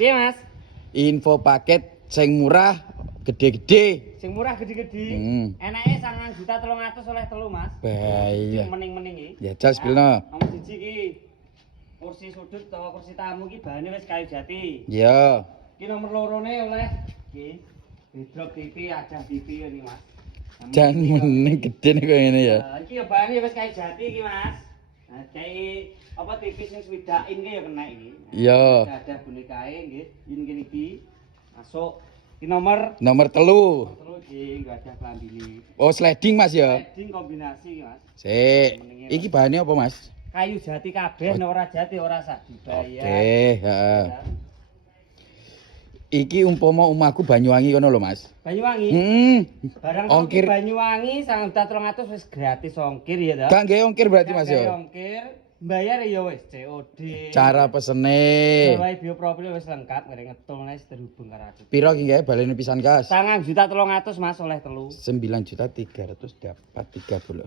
Piye, Mas? Info paket sing murah gede-gede. Sing murah gede-gede. Enake 9.300.000 oleh telu, Mas. Bahaya. Mening-mening iki. Ya jas pilno. Nomor 1 iki kursi sudut utawa kursi tamu iki bahane wis kayu jati. Ya. Iki nomor lorone oleh iki hidrop TV, adah TV ini, Mas. Jan mening gede nih kok ngene ya. Iki ya bahane wis kayu jati iki, Mas. Nah, kayak apa TV sing swidakin ki ya kena iki. Iya. Ada bonekae nggih, yen iki masuk. Iki nomor telu. terus iki enggak ada klambine. Oh, sliding Mas ya. Sliding kombinasi, Mas. Sik. Iki bahannya apa, Mas? Kayu jati kabeh, nek ora jati ora sak dibayar. Oke, heeh. Iki umpama omahku Banyuwangi kono lho, Mas. Banyuwangi. Barang Ongkir Banyuwangi 9.300 wis gratis ongkir ya ta. gak nggih ongkir berarti Mas ya. Ongkir, bayar ya wis COD. Cara pesene. Bawahi biopropil wis lengkap, ngene ngetul wis terhubung karo aku. Piro iki gawe balene pisan kas? 9.300.000 Mas oleh telu. 9.300.000 dapat 3 bulan.